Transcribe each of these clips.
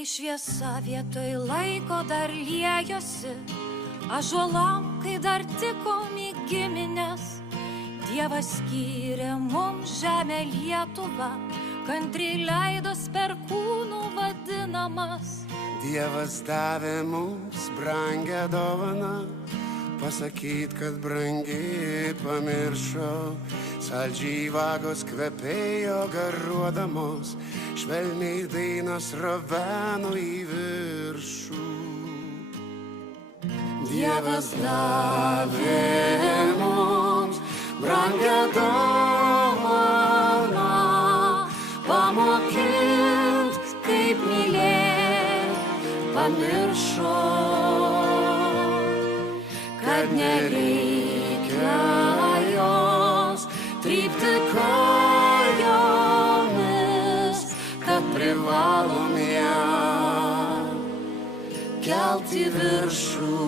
Kai šviesa vietoj laiko dar liejosi, ąžuolam, kai dar tikom į giminės, Dievas skyrė mums žemę Lietuvą, kantriai leidos per kūnų vadinamas. Dievas davė mums brangę dovaną, pasakyt, kad brangi pamiršau. Saldžiai vagos kvepėjo garuodamos, švelniai dainos raveno į viršų. Dievas davė mums brangę dovaną, pamokint, kaip mylėt, pamiršau, kad nereikia jos trypti kojomis, kad privalom ją kelti viršų.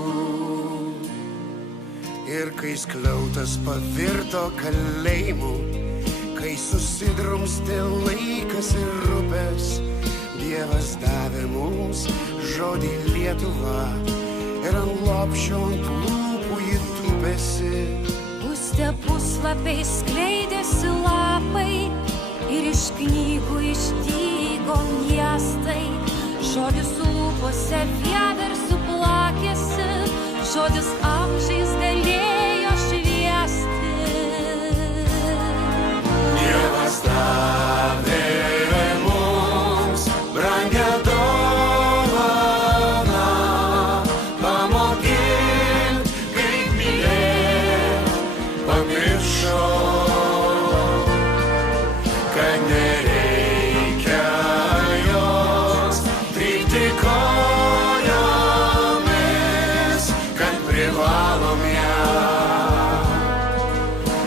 Ir kai skliautas pavirto kalėjimu, kai susidrumstė laikas ir upės, Dievas davė mums žodį Lietuva ir ant lopšio ant lūpų jį tupėsi. Pūstė puslapiai, skleidėsi lapai ir iš knygų išdygo miestai. Žodis lūpose vieversiu plakėsi, žodis amžiais galėjo šviesti. Dievas davė mums brangę dovaną, pamokint, kaip mylėt, pamiršau, kad nereikia jos trypti kojomis, kad privalom ją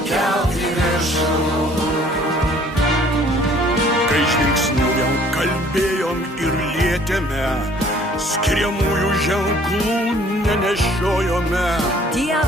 kelti viršų. Kai žvilgsniu vėl kalbėjom ir lietėme, skiriamųjų ženklų nenešiojome. Dievas